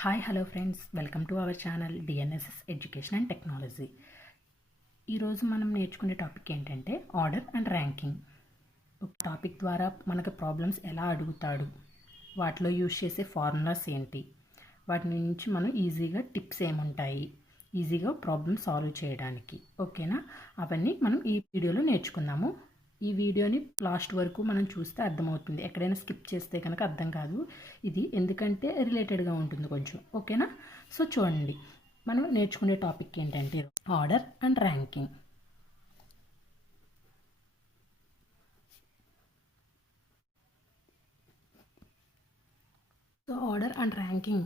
Hi hello friends, welcome to our channel DNSS education and technology. ఈరోజు మనం నేర్చుకునే topic ఏంటంటే ఆర్డర్ అండ్ ర్యాంకింగ్. ఒక టాపిక్ ద్వారా మనకు ప్రాబ్లమ్స్ ఎలా అడుగుతాడు, వాటిలో యూజ్ చేసే ఫార్ములాస్ ఏంటి, వాటి నుంచి మనం ఈజీగా టిప్స్ ఏముంటాయి, ఈజీగా ప్రాబ్లమ్ సాల్వ్ చేయడానికి. ఓకేనా? అవన్నీ మనం ఈ వీడియోలో నేర్చుకుందాము. ఈ వీడియోని లాస్ట్ వరకు మనం చూస్తే అర్థమవుతుంది. ఎక్కడైనా స్కిప్ చేస్తే కనుక అర్థం కాదు. ఇది ఎందుకంటే రిలేటెడ్గా ఉంటుంది కొంచెం. ఓకేనా? సో చూడండి, మనం నేర్చుకునే టాపిక్ ఏంటంటే order and ranking. So order and ranking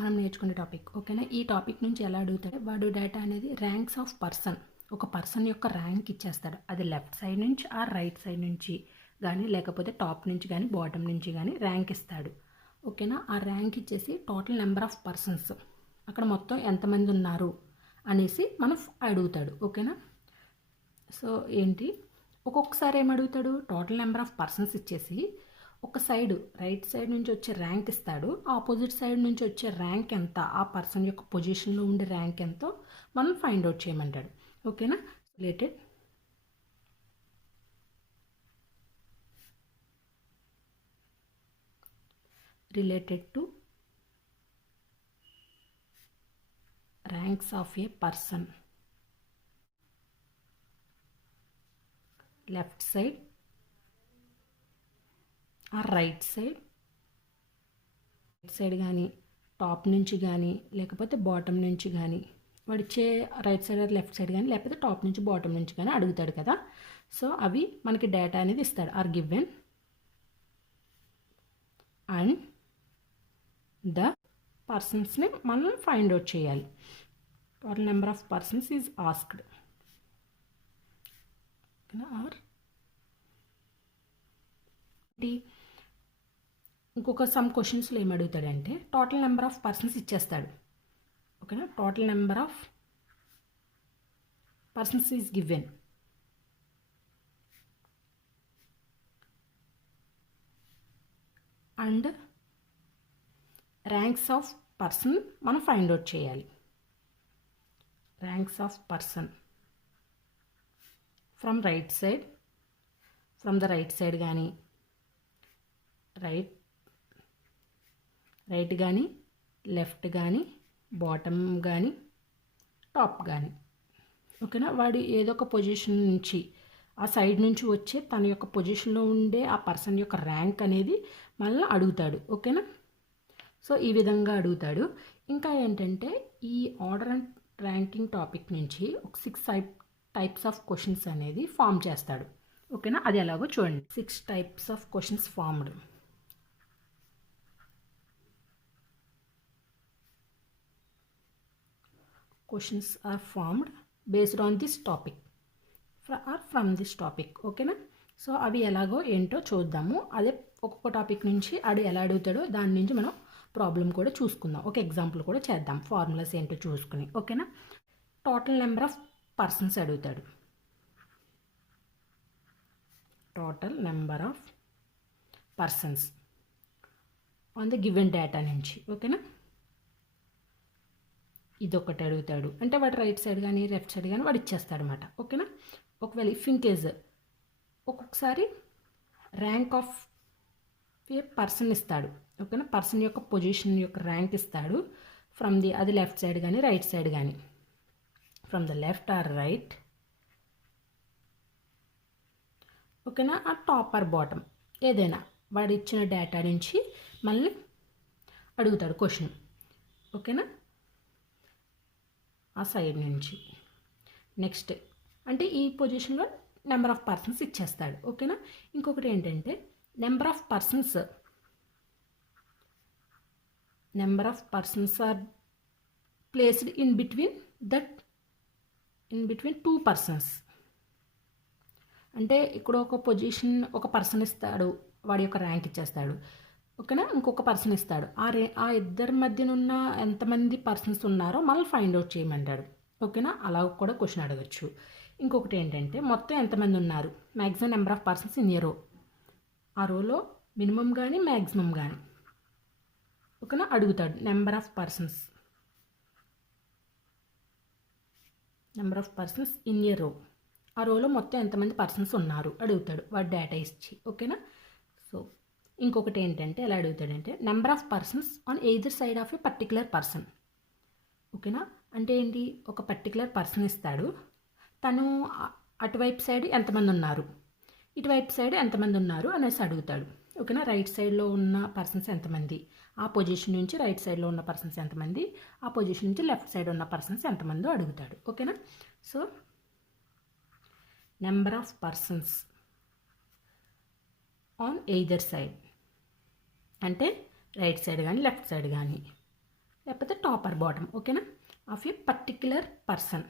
మనం నేర్చుకునే టాపిక్. ఓకేనా? ఈ టాపిక్ నుంచి ఎలా అడుగుతాడు, వాడు డేటా అనేది ర్యాంక్స్ ఆఫ్ పర్సన్, ఒక పర్సన్ యొక్క ర్యాంక్ ఇచ్చేస్తాడు. అది లెఫ్ట్ సైడ్ నుంచి ఆ రైట్ సైడ్ నుంచి కానీ, లేకపోతే టాప్ నుంచి కానీ బాటమ్ నుంచి కానీ ర్యాంక్ ఇస్తాడు. ఓకేనా? ఆ ర్యాంక్ ఇచ్చేసి టోటల్ నెంబర్ ఆఫ్ పర్సన్స్, అక్కడ మొత్తం ఎంతమంది ఉన్నారు అనేసి మనం అడుగుతాడు. ఓకేనా? సో ఏంటి, ఒక్కొక్కసారి ఏం అడుగుతాడు, టోటల్ నెంబర్ ఆఫ్ పర్సన్స్ ఇచ్చేసి ఒక సైడ్ రైట్ సైడ్ నుంచి వచ్చే ర్యాంక్ ఇస్తాడు. ఆపోజిట్ సైడ్ నుంచి వచ్చే ర్యాంక్ ఎంత, ఆ పర్సన్ యొక్క పొజిషన్లో ఉండే ర్యాంక్ ఎంతో మనం ఫైండ్ అవుట్ చేయమంటాడు. ఓకేనా? Related to ranks of a person, left side ఆ రైట్ సైడ్ కానీ, టాప్ నుంచి కానీ, లేకపోతే బాటమ్ నుంచి కానీ, వాడిచ్చే right side or left side కానీ, లేకపోతే టాప్ నుంచి బాటమ్ నుంచి కానీ అడుగుతాడు కదా. సో అవి మనకి డేటా అనేది ఇస్తాడు. ఆర్ గివెన్ అండ్ ద పర్సన్స్ని మనం ఫైండ్ అవుట్ చేయాలి. Total number of persons is asked. Or ఇంకొక సమ్ క్వశ్చన్స్లో ఏమి అడుగుతాడంటే టోటల్ నెంబర్ ఆఫ్ పర్సన్స్ ఇచ్చేస్తాడు. ఓకేనా? Total number of persons is given and ranks of person మనం ఫైండ్ అవుట్ చేయాలి. Ranks of person from right side, from the right side కానీ, right కానీ, లెఫ్ట్ కానీ, బాటమ్ కానీ, టాప్ కానీ. ఓకేనా? వాడు ఏదో ఒక పొజిషన్ నుంచి, ఆ సైడ్ నుంచి వచ్చే తన యొక్క పొజిషన్లో ఉండే ఆ పర్సన్ యొక్క ర్యాంక్ అనేది మళ్ళీ అడుగుతాడు. ఓకేనా? సో ఈ విధంగా అడుగుతాడు. ఇంకా ఏంటంటే ఈ ఆర్డర్ అండ్ ర్యాంకింగ్ టాపిక్ నుంచి ఒక 6 టైప్స్ ఆఫ్ క్వశ్చన్స్ అనేది ఫామ్ చేస్తాడు. ఓకేనా? అది ఎలాగో చూడండి. 6 types of questions formed. Questions are formed based on this topic or from this topic. ఓకేనా? సో అవి ఎలాగో ఏంటో చూద్దాము. అదే ఒక్కొక్క టాపిక్ నుంచి ఎలా అడుగుతాడో దాని నుంచి మనం ప్రాబ్లం కూడా చూసుకుందాం. ఒక ఎగ్జాంపుల్ కూడా చేద్దాం, ఫార్ములాస్ ఏంటో చూసుకుని. ఓకేనా? టోటల్ నెంబర్ ఆఫ్ పర్సన్స్ అడుగుతాడు. Total number of persons on the given data నుంచి. ఓకేనా? ఇదొకటి అడుగుతాడు. అంటే వాడు రైట్ సైడ్ కానీ లెఫ్ట్ సైడ్ కానీ వాడు ఇచ్చేస్తాడు అనమాట. ఓకేనా? ఒకవేళ ఇఫ్ ఇన్ కేస్ ఒక్కొక్కసారి ర్యాంక్ ఆఫ్ ఏ పర్సన్ ఇస్తాడు. ఓకేనా? పర్సన్ యొక్క పొజిషన్ యొక్క ర్యాంక్ ఇస్తాడు. ఫ్రమ్ ది, అది లెఫ్ట్ సైడ్ కానీ రైట్ సైడ్ కానీ, from the left or right. ఓకేనా? ఆ టాప్ ఆర్ బాటమ్ ఏదైనా వాడు ఇచ్చిన డేటా నుంచి మళ్ళీ అడుగుతాడు క్వశ్చన్. ఓకేనా? ఆ సైడ్ నుంచి. నెక్స్ట్ అంటే ఈ పొజిషన్లో నెంబర్ ఆఫ్ పర్సన్స్ ఇచ్చేస్తాడు. ఓకేనా? ఇంకొకటి ఏంటంటే number of persons are placed in between 2 persons. అంటే ఇక్కడ ఒక పొజిషన్, ఒక పర్సన్ ఇస్తాడు, వాడి యొక్క ర్యాంక్ ఇచ్చేస్తాడు. ఓకేనా? ఇంకొక పర్సన్ ఇస్తాడు. ఆ ఇద్దరి మధ్యనున్న ఎంతమంది పర్సన్స్ ఉన్నారో మళ్ళీ ఫైండ్ అవుట్ చేయమంటాడు. ఓకేనా? అలా కూడా క్వశ్చన్ అడగచ్చు. ఇంకొకటి ఏంటంటే మొత్తం ఎంతమంది ఉన్నారు, maximum number of persons in a రో, ఆ రోలో మినిమం కానీ మ్యాక్సిమం కానీ. ఓకేనా, అడుగుతాడు number of persons in a రో. ఆ రోలో మొత్తం ఎంతమంది పర్సన్స్ ఉన్నారు అడుగుతాడు వాడు డేటా ఇచ్చి. ఓకేనా. సో ఇంకొకటి ఏంటంటే ఎలా అడుగుతాడంటే number of persons on either side of a particular person. ఓకేనా, అంటే ఏంటి, ఒక పర్టికులర్ పర్సన్ ఇస్తాడు, తను అటువైపు సైడ్ ఎంతమంది ఉన్నారు, ఇటువైపు సైడ్ ఎంతమంది ఉన్నారు అనేసి అడుగుతాడు. ఓకేనా, రైట్ సైడ్లో ఉన్న పర్సన్స్ ఎంతమంది, ఆ పొజిషన్ నుంచి రైట్ సైడ్లో ఉన్న పర్సన్స్ ఎంతమంది, ఆ పొజిషన్ నుంచి లెఫ్ట్ సైడ్ ఉన్న పర్సన్స్ ఎంతమందో అడుగుతాడు. ఓకేనా. So number of persons on either side అంటే రైట్ సైడ్ కానీ లెఫ్ట్ సైడ్ కానీ లేకపోతే టాప్ ఆర్ బాటమ్. ఓకేనా, ఆఫ్ ఏ పర్టిక్యులర్ పర్సన్.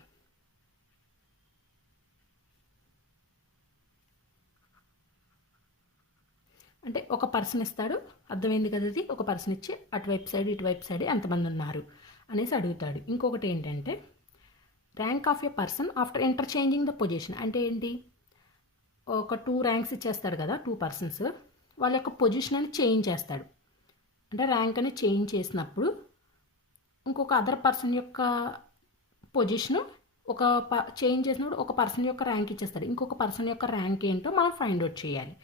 అంటే ఒక పర్సన్ ఇస్తాడు, అర్థమైంది కదా, అది ఒక పర్సన్ ఇచ్చి అటువైపు సైడ్ ఇటువైపు సైడ్ ఎంతమంది ఉన్నారు అనేసి అడుగుతాడు. ఇంకొకటి ఏంటంటే rank of a person after interchanging the position. అంటే ఏంటి, ఒక 2 ర్యాంక్స్ ఇచ్చేస్తాడు కదా, 2 పర్సన్స్, వాళ్ళ యొక్క పొజిషన్ అని చేంజ్ చేస్తాడు. అంటే ర్యాంక్ అని చేంజ్ చేసినప్పుడు ఇంకొక అదర్ పర్సన్ యొక్క పొజిషను చేంజ్ చేసినప్పుడు ఒక పర్సన్ యొక్క ర్యాంక్ ఇచ్చేస్తాడు. ఇంకొక పర్సన్ యొక్క ర్యాంక్ ఏంటో మనం ఫైండ్ అవుట్ చేయాలి.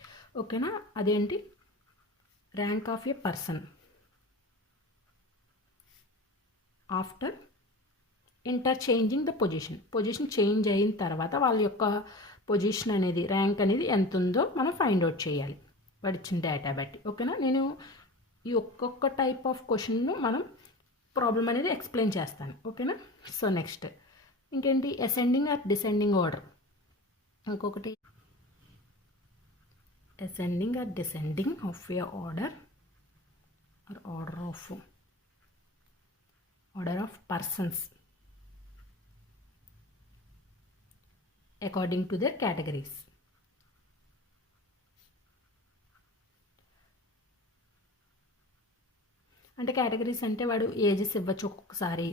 ఓకేనా, అదేంటి rank of a person after interchanging the position change అయిన తర్వాత వాళ్ళ యొక్క పొజిషన్ అనేది ర్యాంక్ అనేది ఎంత ఉందో మనం ఫైండ్ అవుట్ చేయాలి వాడు ఇచ్చిన డేటా బట్టి. ఓకేనా, నేను ఈ ఒక్కొక్క టైప్ ఆఫ్ క్వశ్చన్ను మనం ప్రాబ్లం అనేది ఎక్స్ప్లెయిన్ చేస్తాను. ఓకేనా. సో నెక్స్ట్ ఇంకేంటి, అసెండింగ్ ఆర్ డిసెండింగ్ ఆర్డర్. ఇంకొకటి ascending or descending of a order or order of persons according to their categories. అంటే కేటగిరీస్ అంటే వాడు ఏజెస్ ఇవ్వచ్చు, ఒక్కొక్కసారి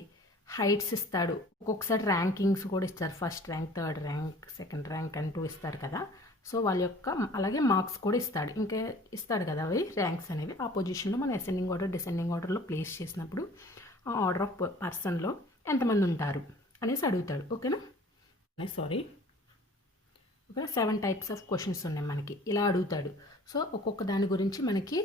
హైట్స్ ఇస్తాడు, ఒక్కొక్కసారి ర్యాంకింగ్స్ కూడా ఇస్తారు, first rank, third rank, second rank అంటూ ఇస్తారు కదా. సో వాళ్ళ యొక్క అలాగే మార్క్స్ కూడా ఇస్తాడు, ఇంకా ఇస్తాడు కదా అవి ర్యాంక్స్ అనేవి. ఆ పొజిషన్లో మనం అసెండింగ్ ఆర్డర్ డిసెండింగ్ ఆర్డర్లో ప్లేస్ చేసినప్పుడు ఆ ఆర్డర్ ఆఫ్ పర్సన్లో ఎంతమంది ఉంటారు అనేసి అడుగుతాడు. ఓకేనా, sorry. Okay, 7 types of questions ఉన్నాయి మనకి, ఇలా అడుగుతాడు. సో ఒక్కొక్క దాని గురించి మనకి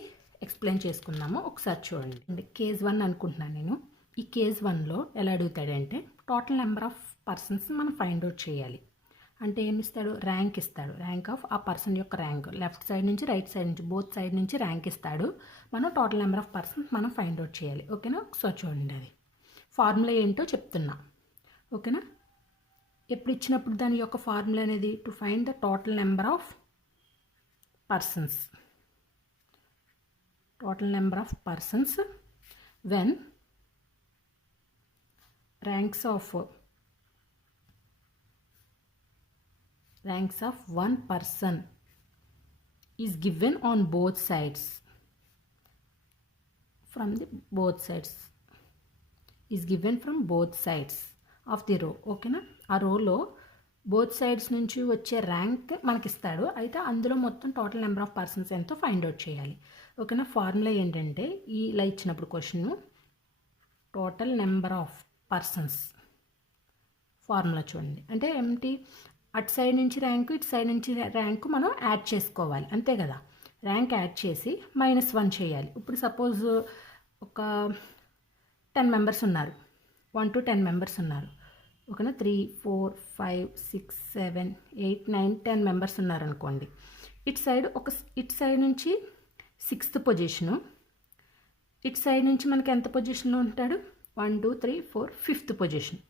ఎక్స్ప్లెయిన్ చేసుకుందాము. ఒకసారి చూడండి. కేస్ 1 అనుకుంటున్నాను నేను. ఈ కేస్ 1లో ఎలా అడుగుతాడంటే టోటల్ నెంబర్ ఆఫ్ పర్సన్స్ మనం ఫైండ్ అవుట్ చేయాలి. అంటే ఏమి ఇస్తాడు, ర్యాంక్ ఇస్తాడు, ర్యాంక్ ఆఫ్ ఆ పర్సన్ యొక్క ర్యాంక్, లెఫ్ట్ సైడ్ నుంచి రైట్ సైడ్ నుంచి బోత్ సైడ్ నుంచి ర్యాంక్ ఇస్తాడు. మనం టోటల్ నెంబర్ ఆఫ్ పర్సన్స్ మనం ఫైండ్ అవుట్ చేయాలి. ఓకేనా, ఒకసారి చూడండి, అది ఫార్ములా ఏంటో చెప్తున్నా. ఓకేనా, ఎప్పుడు ఇచ్చినప్పుడు దాని యొక్క ఫార్ములా అనేది to find the total number of persons when ranks of one person is given on both sides is given from both sides of the row. ఓకేనా, ఆ రోలో బోత్ సైడ్స్ నుంచి వచ్చే ర్యాంక్ మనకి ఇస్తాడు. అయితే అందులో మొత్తం టోటల్ నెంబర్ ఆఫ్ పర్సన్స్ ఎంతో ఫైండ్ అవుట్ చేయాలి. ఓకేనా, ఫార్ములా ఏంటంటే ఇలా ఇచ్చినప్పుడు question total number of persons formula చూడండి. అంటే ఏమిటి, అటు సైడ్ నుంచి ర్యాంకు ఇటు సైడ్ నుంచి ర్యాంకు మనం యాడ్ చేసుకోవాలి, అంతే కదా. ర్యాంక్ యాడ్ చేసి -1 చేయాలి. ఇప్పుడు సపోజ్ ఒక 10 మెంబర్స్ ఉన్నారు, 1 to 10 మెంబర్స్ ఉన్నారు. ఓకేనా, 3, 4, 5, 6, 7, 8, 9, 10 మెంబర్స్ ఉన్నారనుకోండి. ఇటు సైడ్ నుంచి 6th పొజిషను, ఇటు సైడ్ నుంచి మనకి ఎంత పొజిషన్లో ఉంటాడు, 1, 2, 3, 4, 5th పొజిషన్.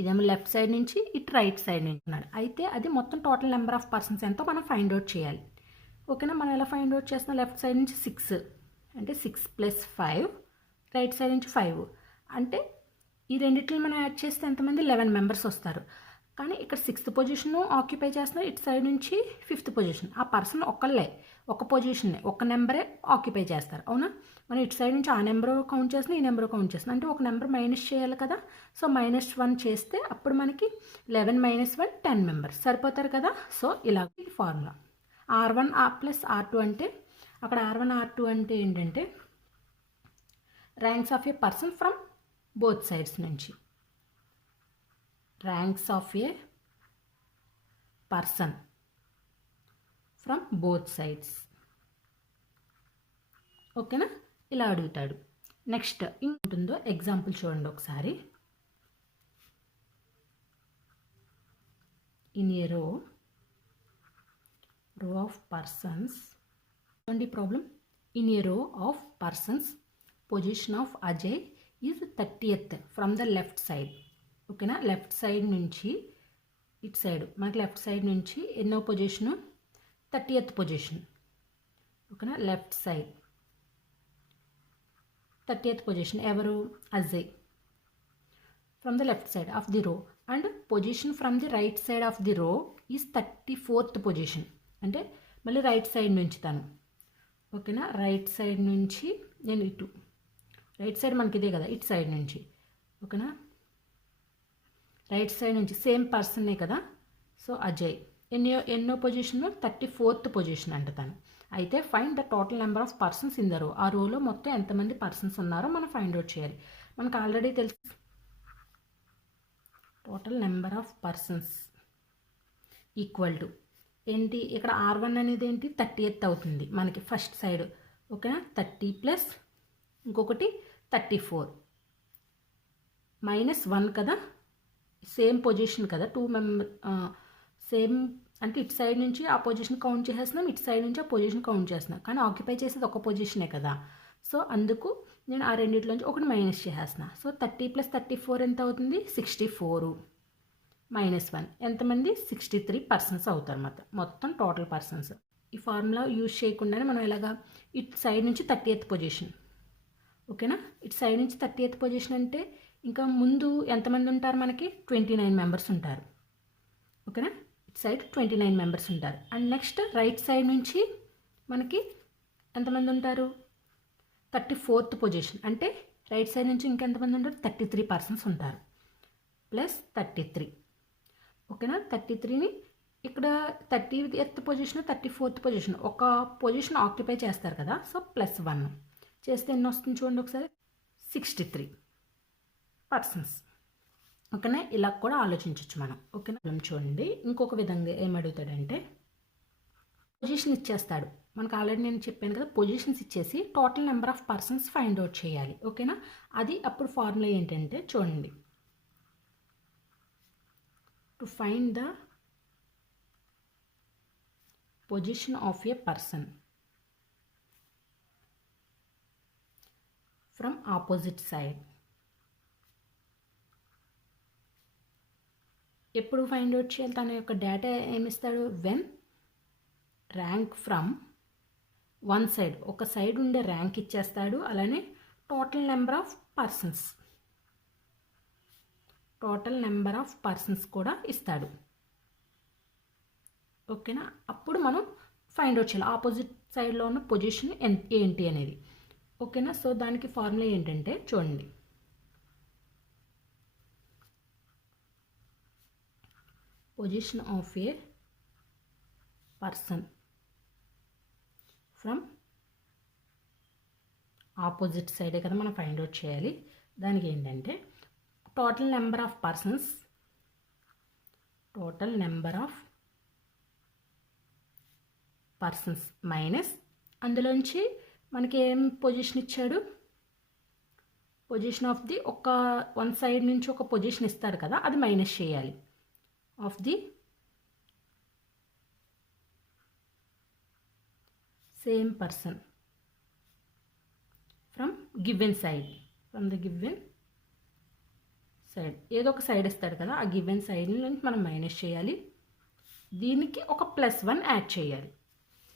ఇదేమో లెఫ్ట్ సైడ్ నుంచి ఇటు రైట్ సైడ్ నుంచి ఉన్నాడు. అయితే అది మొత్తం టోటల్ నెంబర్ ఆఫ్ పర్సన్స్ ఎంతో మనం ఫైండ్ అవుట్ చేయాలి. ఓకేనా, మనం ఎలా ఫైండ్ అవుట్ చేస్తున్నాం, లెఫ్ట్ సైడ్ నుంచి 6 అంటే 6 + 5, రైట్ సైడ్ నుంచి 5 అంటే ఈ రెండింటిని మనం యాడ్ చేస్తే ఎంతమంది, 11 మెంబర్స్ వస్తారు. కానీ ఇక్కడ 6th పొజిషన్ ఆక్యుపై చేస్తున్నారు, ఇటు సైడ్ నుంచి 5th పొజిషన్. ఆ పర్సన్ ఒక పొజిషన్నే, ఒక నెంబరే ఆక్యుపై చేస్తారు. అవునా, మనం ఇటు సైడ్ నుంచి ఆ నెంబర్ కౌంట్ చేస్తున్నాం, ఈ నెంబర్ కౌంట్ చేస్తున్నాం, అంటే ఒక నెంబర్ మైనస్ చేయాలి కదా. సో -1 చేస్తే అప్పుడు మనకి 11 - 1 10 మెంబర్స్ సరిపోతారు కదా. సో ఇలా ఫార్ములా. R1 + R2 అంటే అక్కడ R1 R2 అంటే ఏంటంటే ranks of a person from both sides నుంచి. Ranks of a person from both sides. ఓకేనా, ఇలా అడుగుతాడు. నెక్స్ట్ ఇంకుంటుందో ఎగ్జాంపుల్ చూడండి ఒకసారి. In a row of persons, చూడండి problem. In a row of persons position of Ajay is 30th from the left side. ఓకేనా, left side నుంచి ఇటు సైడ్ మనకి లెఫ్ట్ సైడ్ నుంచి ఎన్నో పొజిషను, 30th పొజిషన్. ఓకేనా, లెఫ్ట్ సైడ్ 30th పొజిషన్ ఎవరు? Ajay. From the left side of the row and position from the right side of the row is 34th position. అంటే మళ్ళీ right side నుంచి తను. ఓకేనా, రైట్ సైడ్ నుంచి నేను ఇటు, రైట్ సైడ్ మనకి ఇదే కదా, ఇటు సైడ్ నుంచి. ఓకేనా, రైట్ సైడ్ నుంచి సేమ్ పర్సనే కదా. సో అజయ్ ఎన్నో పొజిషన్? 34th పొజిషన్ అంట తను. అయితే find the total number of persons in the రో. ఆ రోలో మొత్తం ఎంతమంది పర్సన్స్ ఉన్నారో మనం ఫైండ్ అవుట్ చేయాలి. మనకు ఆల్రెడీ తెలుసు total number of persons equal to ఏంటి, ఇక్కడ R1 అనేది ఏంటి, 30th అవుతుంది మనకి ఫస్ట్ సైడ్. ఓకేనా, 30 ప్లస్ ఇంకొకటి 34 -1 కదా, సేమ్ పొజిషన్ కదా, 2 మెంబర్ సేమ్. అంటే ఇటు సైడ్ నుంచి ఆ పొజిషన్ కౌంట్ చేసేస్తున్నాం, ఇటు సైడ్ నుంచి ఆ పొజిషన్ కౌంట్ చేస్తున్నాం, కానీ ఆక్యుపై చేసేది ఒక పొజిషనే కదా. సో అందుకు నేను ఆ రెండింటిలోంచి ఒకటి మైనస్ చేసేస్తున్నా. సో 30 + 34 ఎంత అవుతుంది? 64 -1 ఎంతమంది? 63 పర్సన్స్ అవుతారు మొత్తం టోటల్ పర్సన్స్. ఈ ఫార్ములా యూజ్ చేయకుండానే మనం ఎలాగా, ఇటు సైడ్ నుంచి 30th పొజిషన్. ఓకేనా, ఇటు సైడ్ నుంచి 30th పొజిషన్ అంటే ఇంకా ముందు ఎంతమంది ఉంటారు మనకి? 29 మెంబర్స్ ఉంటారు. ఓకేనా, ఇటు సైడ్ 29 మెంబర్స్ ఉంటారు. అండ్ నెక్స్ట్ రైట్ సైడ్ నుంచి మనకి ఎంతమంది ఉంటారు? 34th position. అంటే రైట్ సైడ్ నుంచి ఇంకెంతమంది ఉంటారు? 33 పర్సన్స్ ఉంటారు. ప్లస్ 33. ఓకేనా, 33ని ఇక్కడ 30th పొజిషన్ 34th పొజిషన్ ఒక పొజిషన్ ఆక్యుపై చేస్తారు కదా. సో +1 చేస్తే ఎన్ని వస్తుంది చూడండి ఒకసారి, 63 పర్సన్స్. ఓకేనా, ఇలా కూడా ఆలోచించవచ్చు మనం. ఓకేనా, చూడండి ఇంకొక విధంగా ఏమడుగుతాడంటే పొజిషన్ ఇచ్చేస్తాడు మనకు. ఆల్రెడీ నేను చెప్పాను కదా, పొజిషన్స్ ఇచ్చేసి total number of persons find out చేయాలి. ఓకేనా, అది అప్పుడు ఫార్ములా ఏంటంటే చూడండి, to find the position of a person from opposite side. ఎప్పుడు ఫైండ్ అవుట్ చేయాలి? తన యొక్క డేటా ఏమిస్తాడు? When rank from one side, ఒక సైడ్ ఉండే ర్యాంక్ ఇచ్చేస్తాడు. అలానే total number of persons, total number of persons కూడా ఇస్తాడు. ఓకేనా, అప్పుడు మనం ఫైండ్ అవుట్ చేయాలి ఆపోజిట్ సైడ్లో ఉన్న పొజిషన్ ఏంటి అనేది. ఓకేనా, సో దానికి ఫార్ములా ఏంటంటే చూడండి, position of a person from opposite సైడే కదా మనం ఫైండ్ అవుట్ చేయాలి. దానికి ఏంటంటే total number of persons, total number of persons minus అందులోంచి మనకి ఏం పొజిషన్ ఇచ్చాడు? Position of the one side నుంచి ఒక పొజిషన్ ఇస్తాడు కదా, అది మైనస్ చేయాలి. Of the same person from given side, from the given side ఏదో ఒక సైడ్ ఇస్తాడు కదా, ఆ గివెన్ సైడ్ నుంచి మనం మైనస్ చేయాలి. దీనికి ఒక +1 యాడ్ చేయాలి.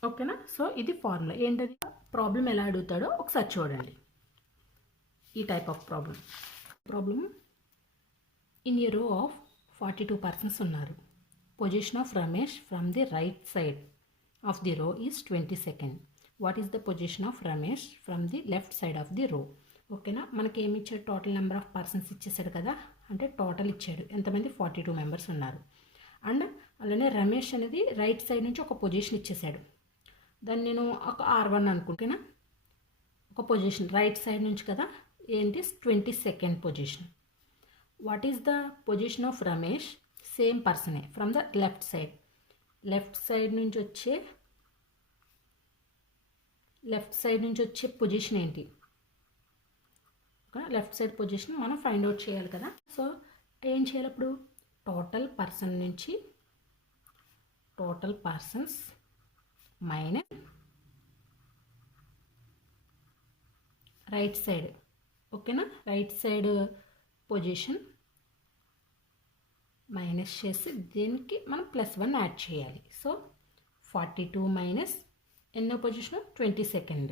ఓకేనా, సో ఇది ఫార్ములా. ఏంటది? ప్రాబ్లం ఎలా అడుగుతాడో ఒకసారి చూడండి. ఈ type of problem in a row of 42 persons ఉన్నారు. Position of Ramesh from the right side of the row is 22nd. What is the position of Ramesh from the left side of the row? ఓకేనా, మనకి ఏమి ఇచ్చాడు? Total number of persons ఇచ్చేసాడు కదా, అంటే total ఇచ్చాడు ఎంతమంది? 42 మెంబర్స్ ఉన్నారు. అండ్ అలానే రమేష్ అనేది రైట్ సైడ్ నుంచి ఒక పొజిషన్ ఇచ్చేసాడు. దాన్ని నేను ఒక R1 అనుకుంటేనా, ఒక పొజిషన్ రైట్ సైడ్ నుంచి కదా, ఏంటి 22nd position. What is the position of Ramesh? Same పర్సనే ఫ్రమ్ ద లెఫ్ట్ సైడ్ నుంచి వచ్చే పొజిషన్ ఏంటి? లెఫ్ట్ సైడ్ పొజిషన్ మనం ఫైండ్ అవుట్ చేయాలి కదా. సో ఏం చేయాలి అప్పుడు? Total persons minus right side. ఓకేనా? రైట్ సైడ్ పొజిషన్ మైనస్ చేసి దీనికి మనం +1 యాడ్ చేయాలి. సో 42 మైనస్ ఎన్నో పొజిషన్? 22nd.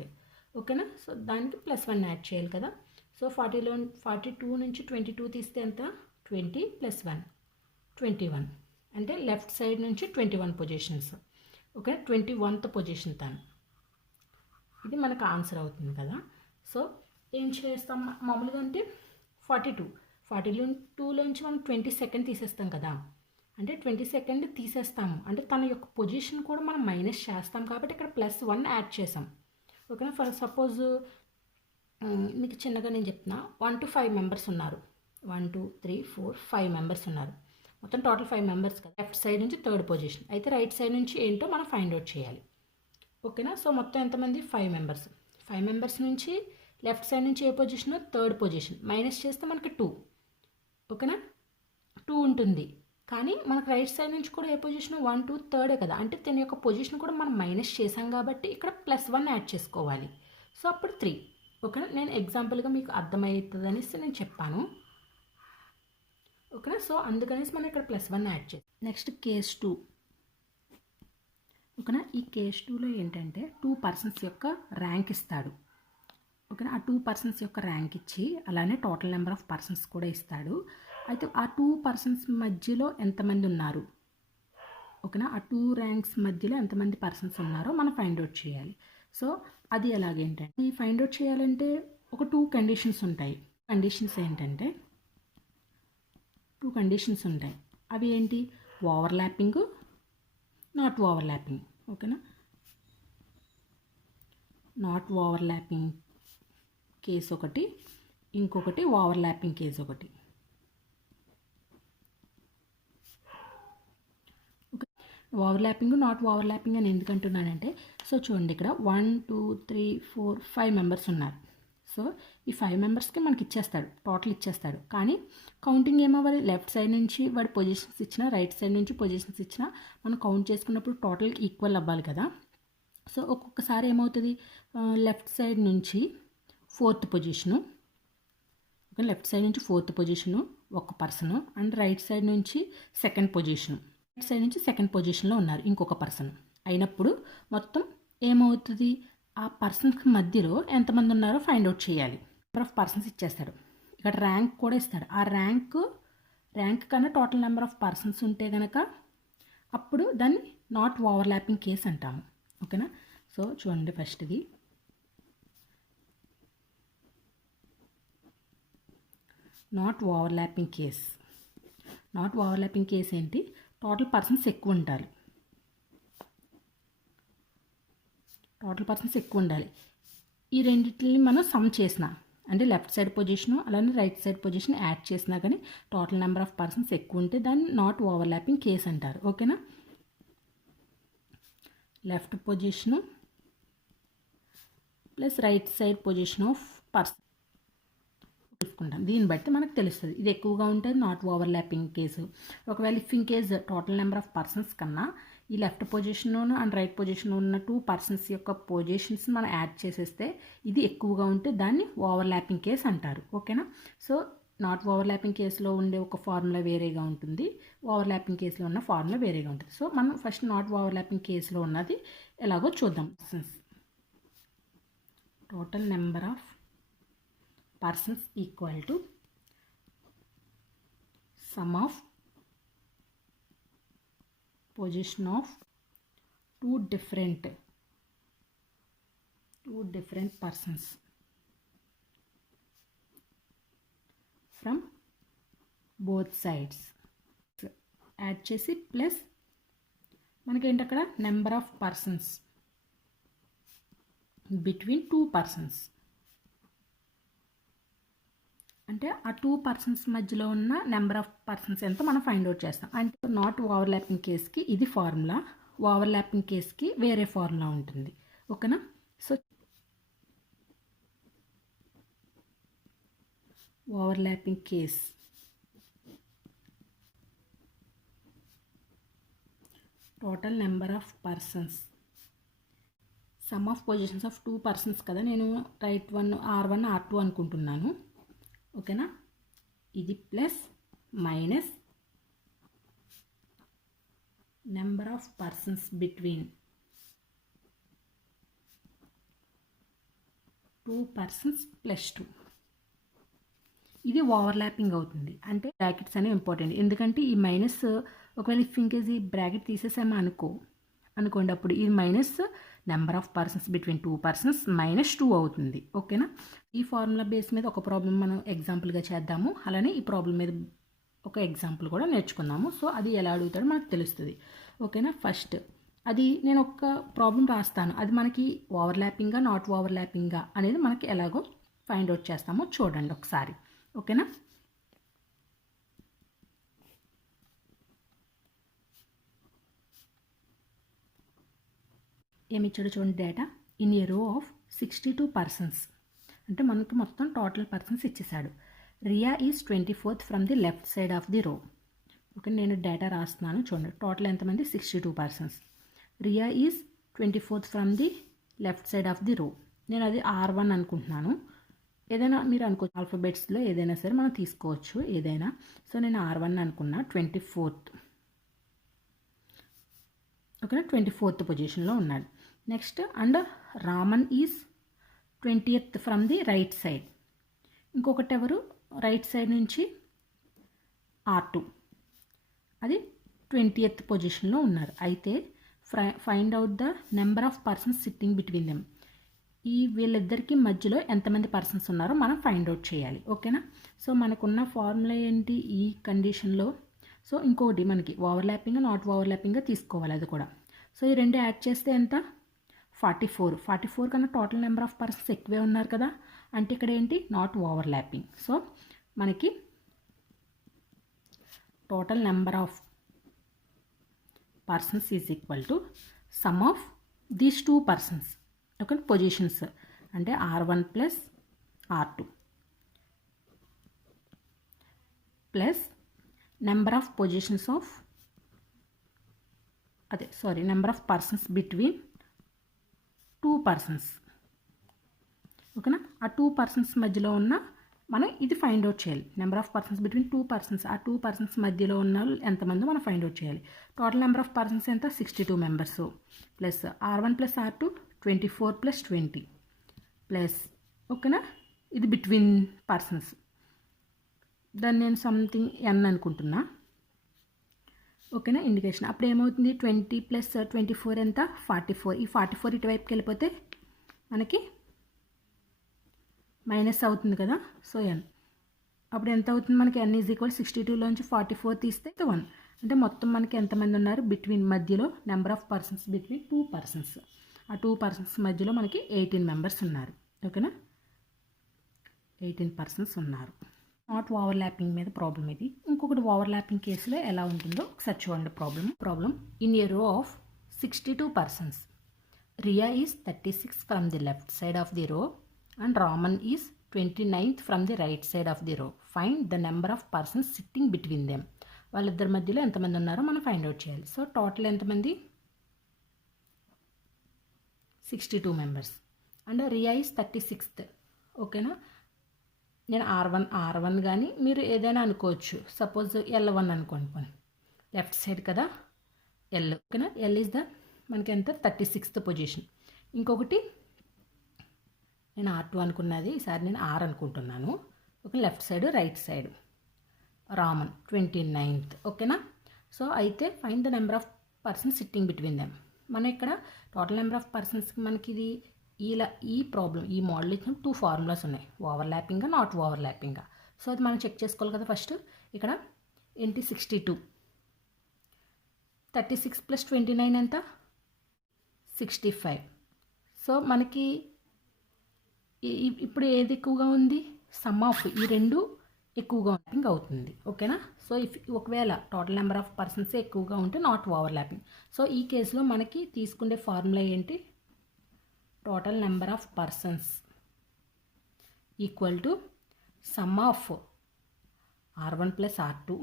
ఓకేనా? సో దానికి +1 యాడ్ చేయాలి కదా. సో 42 నుంచి 22 తీస్తే ఎంత? 20 + 1 21. అంటే లెఫ్ట్ సైడ్ నుంచి 21 పొజిషన్స్. ఓకే, 21th పొజిషన్ తను. ఇది మనకు ఆన్సర్ అవుతుంది కదా. సో ఏం చేస్తాం మామూలుగా అంటే 42లోంచి మనం 22nd తీసేస్తాం కదా. అంటే 22nd తీసేస్తాము అంటే తన యొక్క పొజిషన్ కూడా మనం మైనస్ చేస్తాం కాబట్టి ఇక్కడ +1 యాడ్ చేసాం. ఓకేనా? ఫర్ సపోజ్ మీకు చిన్నగా నేను చెప్తున్నా, 1 to 5 మెంబర్స్ ఉన్నారు. 1 2 3 4 5 మెంబర్స్ ఉన్నారు. మొత్తం టోటల్ 5 మెంబర్స్ కదా. లెఫ్ట్ సైడ్ నుంచి 3rd పొజిషన్. అయితే రైట్ సైడ్ నుంచి ఏంటో మనం ఫైండ్ అవుట్ చేయాలి. ఓకేనా? సో మొత్తం ఎంతమంది? 5 మెంబర్స్. 5 మెంబర్స్ నుంచి లెఫ్ట్ సైడ్ నుంచి ఏ పొజిషన్? 3rd position. మైనస్ చేస్తే మనకి 2. ఓకేనా? 2 ఉంటుంది. కానీ మనకు రైట్ సైడ్ నుంచి కూడా ఏ పొజిషన్? 1 2 3rd కదా. అంటే తన యొక్క పొజిషన్ కూడా మనం మైనస్ చేసాం కాబట్టి ఇక్కడ +1 యాడ్ చేసుకోవాలి. సో అప్పుడు 3. ఓకేనా? నేను ఎగ్జాంపుల్గా మీకు అర్థమవుతుంది అనేసి నేను చెప్పాను. ఓకేనా? సో అందుకనేసి మనం ఇక్కడ +1 యాడ్ చేస్తాం. Next case 2. ఓకేనా? ఈ కేస్ 2లో ఏంటంటే 2 పర్సన్స్ యొక్క ర్యాంక్ ఇస్తాడు. ఓకేనా? ఆ 2 పర్సన్స్ యొక్క ర్యాంక్ ఇచ్చి అలానే టోటల్ నెంబర్ ఆఫ్ పర్సన్స్ కూడా ఇస్తాడు. అయితే ఆ 2 పర్సన్స్ మధ్యలో ఎంతమంది ఉన్నారు? ఓకేనా? ఆ 2 ర్యాంక్స్ మధ్యలో ఎంతమంది పర్సన్స్ ఉన్నారో మనం ఫైండ్ అవుట్ చేయాలి. సో అది ఎలాగేంటంటే, ఈ ఫైండ్ అవుట్ చేయాలంటే ఒక 2 కండిషన్స్ ఉంటాయి. కండిషన్స్ ఏంటంటే 2 కండిషన్స్ ఉంటాయి. అవి ఏంటి? Overlapping, not overlapping. ఓకేనా? నాట్ ఓవర్లాపింగ్ కేస్ ఒకటి, ఇంకొకటి ఓవర్లాపింగ్ కేస్ ఒకటి. ఓవర్లాపింగ్, నాట్ ఓవర్లాపింగ్ అని ఎందుకంటున్నానంటే, సో చూడండి ఇక్కడ 1 2 3 4 5 మెంబర్స్ ఉన్నారు. సో ఈ 5 మెంబర్స్కి మనకి ఇచ్చేస్తాడు, టోటల్ ఇచ్చేస్తాడు. కానీ కౌంటింగ్ ఏమవ్వాలి? లెఫ్ట్ సైడ్ నుంచి వాడు పొజిషన్స్ ఇచ్చినా, రైట్ సైడ్ నుంచి పొజిషన్స్ ఇచ్చినా మనం కౌంట్ చేసుకున్నప్పుడు టోటల్కి ఈక్వల్ అవ్వాలి కదా. సో ఒక్కొక్కసారి ఏమవుతుంది? లెఫ్ట్ సైడ్ నుంచి 4th position, okay, left side నుంచి 4th పొజిషను ఒక పర్సను, అండ్ రైట్ సైడ్ నుంచి 2nd పొజిషను, రైట్ సైడ్ నుంచి 2nd పొజిషన్లో ఉన్నారు ఇంకొక పర్సన్. అయినప్పుడు మొత్తం ఏమవుతుంది? ఆ పర్సన్స్ మధ్యలో ఎంతమంది ఉన్నారో ఫైండ్ అవుట్ చేయాలి. నెంబర్ ఆఫ్ పర్సన్స్ ఇచ్చేస్తాడు. ఇక్కడ ర్యాంక్ కూడా ఇస్తాడు. ఆ ర్యాంక్ కన్నా టోటల్ నెంబర్ ఆఫ్ పర్సన్స్ ఉంటే కనుక అప్పుడు దాన్ని నాట్ ఓవర్లాపింగ్ కేస్ అంటాము. ఓకేనా? సో చూడండి, ఫస్ట్ది not overlapping case. Not overlapping case ఏంటి? టోటల్ పర్సన్స్ ఎక్కువ ఉండాలి. టోటల్ పర్సన్స్ ఎక్కువ ఉండాలి. ఈ రెండింటిని మనం సమ్ చేసిన, అంటే లెఫ్ట్ సైడ్ పొజిషను అలానే రైట్ సైడ్ పొజిషన్ యాడ్ చేసినా కానీ టోటల్ నెంబర్ ఆఫ్ పర్సన్స్ ఎక్కువ ఉంటే దాన్ని నాట్ ఓవర్లాపింగ్ కేస్ అంటారు. ఓకేనా? Left position plus right side position of person చూసుకుంటాం. దీన్ని బట్టి మనకు తెలుస్తుంది ఇది ఎక్కువగా ఉంటుంది నాట్ ఓవర్లాపింగ్ కేసు. ఒకవేళ if in case total number of persons కన్నా ఈ left position and right position ఉన్న 2 పర్సన్స్ యొక్క పొజిషన్స్ మనం యాడ్ చేసేస్తే ఇది ఎక్కువగా ఉంటే దాన్ని ఓవర్లాపింగ్ కేస్ అంటారు. ఓకేనా? సో నాట్ ఓవర్లాపింగ్ కేసులో ఉండే ఒక ఫార్ములా వేరేగా ఉంటుంది, ఓవర్లాపింగ్ కేసులో ఉన్న ఫార్ములా వేరేగా ఉంటుంది. సో మనం ఫస్ట్ నాట్ ఓవర్లాపింగ్ కేసులో ఉన్నది ఎలాగో చూద్దాం. Total number of persons equal to sum of position of two different persons from both sides. Add చేసి ప్లస్ మనకేంటి అక్కడ number of persons between 2 persons. అంటే ఆ 2 పర్సన్స్ మధ్యలో ఉన్న నెంబర్ ఆఫ్ పర్సన్స్ ఎంతో మనం ఫైండ్ అవుట్ చేస్తాం. అంటే నాట్ ఓవర్లాపింగ్ కేస్కి ఇది ఫార్ములా, ఓవర్లాపింగ్ కేస్కి వేరే ఫార్ములా ఉంటుంది. ఓకేనా? So overlapping case total number of persons, some of positions of 2 persons కదా, నేను రైట్ వన్ R1 R2 అనుకుంటున్నాను. ఓకేనా? ఇది plus minus number of persons between 2 persons plus 2. ఇది ఓవర్లాపింగ్ అవుతుంది. అంటే బ్రాకెట్స్ అనేవి ఇంపార్టెంట్, ఎందుకంటే ఈ మైనస్ ఒకవేళ ఇఫ్ ఇంకేజ్ ఈ బ్రాకెట్ తీసేసామో అనుకోండి, అప్పుడు ఈ minus number of persons between 2 persons -2 అవుతుంది. ఓకేనా? ఈ ఫార్ములా బేస్ మీద ఒక ప్రాబ్లం మనం ఎగ్జాంపుల్గా చేద్దాము. అలానే ఈ ప్రాబ్లం మీద ఒక ఎగ్జాంపుల్ కూడా నేర్చుకుందాము. సో అది ఎలా అడుగుతాడో మనకు తెలుస్తుంది. ఓకేనా? ఫస్ట్ అది నేను ఒక ప్రాబ్లం రాస్తాను, అది మనకి ఓవర్లాపింగా నాట్ ఓవర్లాపింగా అనేది మనకి ఎలాగో ఫైండ్ అవుట్ చేస్తామో చూడండి ఒకసారి. ఓకేనా? ఏమి ఇచ్చాడో చూడండి. Data in a row of 62 persons, అంటే మనకి మొత్తం టోటల్ పర్సన్స్ ఇచ్చేసాడు. Riya is 24th from the left side of the row. Okay, నేను డేటా రాస్తున్నాను చూడండి. టోటల్ ఎంతమంది? 62 persons. Riya is 24th from the left side of the row. నేను అది R1 అనుకుంటున్నాను. ఏదైనా మీరు అనుకోవచ్చు, ఆల్ఫాబెట్స్లో ఏదైనా సరే మనం తీసుకోవచ్చు ఏదైనా. సో నేను R1 అనుకున్నా, 24th. ఓకేనా? 24th పొజిషన్లో ఉన్నాడు. Next and Raman is 20th from the right side. ఇంకొకటి ఎవరు? రైట్ సైడ్ నుంచి R2, అది 20th పొజిషన్లో ఉన్నారు. అయితే find out the number of persons sitting between them. ఈ వీళ్ళిద్దరికి మధ్యలో ఎంతమంది పర్సన్స్ ఉన్నారో మనం ఫైండ్ అవుట్ చేయాలి. ఓకేనా? సో మనకున్న ఫార్ములా ఏంటి ఈ కండిషన్లో? సో ఇంకొకటి మనకి ఓవర్లాపింగ్ నాట్ ఓవర్లాపింగ్గా తీసుకోవాలి అది కూడా. సో ఈ రెండు యాడ్ చేస్తే ఎంత? 44 కన్నా టోటల్ నెంబర్ ఆఫ్ పర్సన్స్ ఎక్కువే ఉన్నారు కదా, అంటే ఇక్కడ ఏంటి? Not overlapping. సో మనకి total number of persons is equal to sum of these 2 persons. Okay, positions అంటే R1 plus R2 plus number of positions of number of persons between 2 persons. ఓకేనా? ఆ 2 పర్సన్స్ మధ్యలో ఉన్న మనం ఇది ఫైండ్ అవుట్ చేయాలి. Number of persons between 2 persons, ఆ 2 persons మధ్యలో ఉన్న ఎంతమందో మనం ఫైండ్ అవుట్ చేయాలి. టోటల్ నెంబర్ ఆఫ్ పర్సన్స్ ఎంత? 62 members plus R1 plus R2 24 plus 20 plus, ఓకేనా, ఇది బిట్వీన్ పర్సన్స్, దాన్ని నేను సంథింగ్ N అనుకుంటున్నా. ఓకేనా? ఇండికేషన్ అప్పుడు ఏమవుతుంది? 20 ప్లస్ 24 ఎంత? 44. ఈ 44 ఇటువైపుకి వెళ్ళిపోతే మనకి మైనస్ అవుతుంది కదా. సో N అప్పుడు ఎంత అవుతుంది మనకి? N ఈజ్ ఈక్వల్ 62లోంచి 44 తీస్తే 1. అంటే మొత్తం మనకి ఎంతమంది ఉన్నారు బిట్వీన్ మధ్యలో? Number of persons between 2 persons. ఆ 2 పర్సన్స్ మధ్యలో మనకి 18 మెంబర్స్ ఉన్నారు. ఓకేనా? 18 పర్సన్స్ ఉన్నారు. నాట్ ఓవర్లాపింగ్ మీద ప్రాబ్లం ఇది. ఇంకొకటి ఓవర్లాపింగ్ కేసులో ఎలా ఉంటుందో ఒకసారి చూడండి. Problem in a row of 62 persons, Riya is 36 from the left side of the row and Raman is 29th from the right side of the row. Find the number of persons sitting between them. వాళ్ళిద్దరి మధ్యలో ఎంతమంది ఉన్నారో మనం find out చేయాలి. So total ఎంతమంది? 62 members. And Riya is 36th. ఓకేనా? నేను R1 కానీ మీరు ఏదైనా అనుకోవచ్చు. సపోజ్ L1 అనుకోండి, లెఫ్ట్ సైడ్ కదా L. ఓకేనా? L ఈజ్ ద మనకి ఎంత? 36th position. ఇంకొకటి నేను R2 అనుకున్నది, ఈసారి నేను R అనుకుంటున్నాను. Okay, left side right side Raman 29th. ఓకేనా? సో అయితే find the number of persons sitting between them. మనం ఇక్కడ టోటల్ నెంబర్ ఆఫ్ పర్సన్స్కి మనకి ఇది ఈ ప్రాబ్లం ఈ మోడల్ ఇచ్చిన 2 ఫార్ములాస్ ఉన్నాయి, ఓవర్లాపింగ్గా నాట్ ఓవర్లాపింగ్గా. సో అది మనం చెక్ చేసుకోవాలి కదా. ఫస్ట్ ఇక్కడ ఏంటి? 62, 36 ప్లస్ 29 ఎంత? 65. సో మనకి ఇప్పుడు ఏది ఎక్కువగా ఉంది? సమ్ ఆఫ్ ఈ రెండు ఎక్కువగా ఓవర్లాపింగ్ అవుతుంది. ఓకేనా? సో ఒకవేళ టోటల్ నెంబర్ ఆఫ్ పర్సన్స్ ఎక్కువగా ఉంటే నాట్ ఓవర్లాపింగ్. సో ఈ కేసులో మనకి తీసుకునే ఫార్ములా ఏంటి? Total number of persons equal to sum of R1 plus R2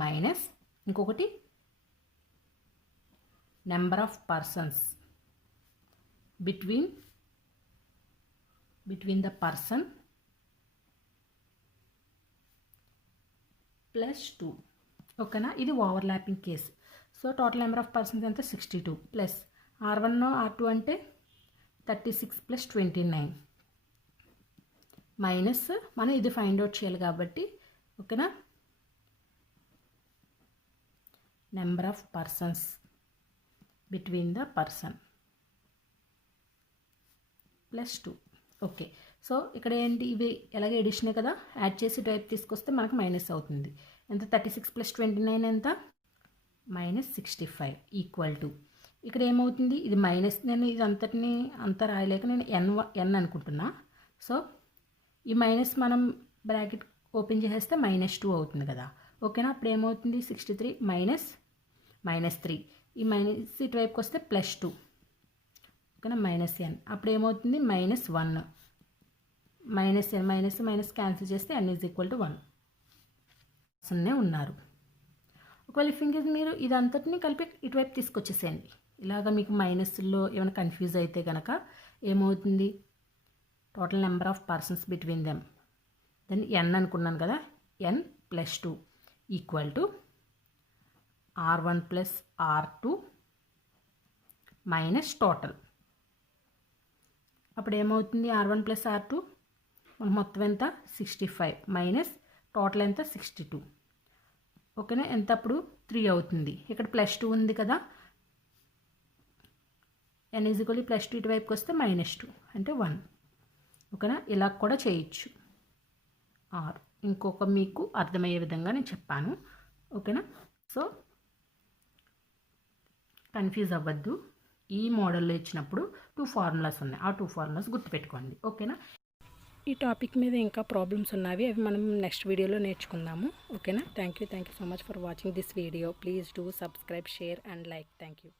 minus ఇంకొకటి number of persons between the person plus 2. ఓకేనా? ఇది overlapping case. So total number of persons ఎంత 62 ప్లస్ R1 R2 అంటే 36 ప్లస్ 29 మైనస్ మనం ఇది find out చేయాలి కాబట్టి ఓకేనా, number of persons between the person plus 2. Okay, so ఇక్కడ ఏంటి, ఇవి ఎలాగే ఎడిషనే కదా, యాడ్ చేసి టైప్ తీసుకొస్తే మనకు మైనస్ అవుతుంది. ఎంత 36 ప్లస్ 29 ఎంత -65 ఈక్వల్ టు ఇక్కడ ఏమవుతుంది, ఇది మైనస్, నేను ఇది అంతా రాయలేక నేను ఎన్ అనుకుంటున్నా. సో ఈ మైనస్ మనం బ్రాకెట్ ఓపెన్ చేసేస్తే -2 అవుతుంది కదా. ఓకేనా? అప్పుడు ఏమవుతుంది 63 -3, ఈ మైనస్ ఇటువైపుకి వస్తే +2. ఓకేనా? -n అప్పుడు ఏమవుతుంది -1 -n మైనస్ క్యాన్సిల్ చేస్తే n = 1 సున్నే ఉన్నారు. ఒకవేళ ఇఫ్ మీరు ఇదంతటిని కలిపి ఇటువైపు తీసుకొచ్చేసేయండి. ఇలాగ మీకు మైనస్లో ఏమైనా కన్ఫ్యూజ్ అయితే కనుక ఏమవుతుంది, total number of persons between them then n అనుకున్నాను కదా, n + 2 equal to R1 plus R2 minus total. అప్పుడు ఏమవుతుంది R1 ప్లస్ R2 మనకు మొత్తం ఎంత 65 మైనస్ టోటల్ ఎంత 62. ఓకేనా? ఎంత అప్పుడు 3 అవుతుంది. ఇక్కడ +2 ఉంది కదా, n = +2 ఇటువైపుకి వస్తే -2 అంటే 1. ఓకేనా? ఇలా కూడా చేయొచ్చు. ఇంకొక మీకు అర్థమయ్యే విధంగా నేను చెప్పాను. ఓకేనా? సో కన్ఫ్యూజ్ అవ్వద్దు. ఈ మోడల్లో ఇచ్చినప్పుడు 2 ఫార్ములాస్ ఉన్నాయి, ఆ 2 ఫార్ములాస్ గుర్తుపెట్టుకోండి. ఓకేనా? ఈ టాపిక్ మీద ఇంకా ప్రాబ్లమ్స్ ఉన్నవి, అవి మనం నెక్స్ట్ వీడియోలో నేర్చుకుందాము. ఓకేనా? Thank you so much for watching this video. Please do subscribe, share and like. Thank you.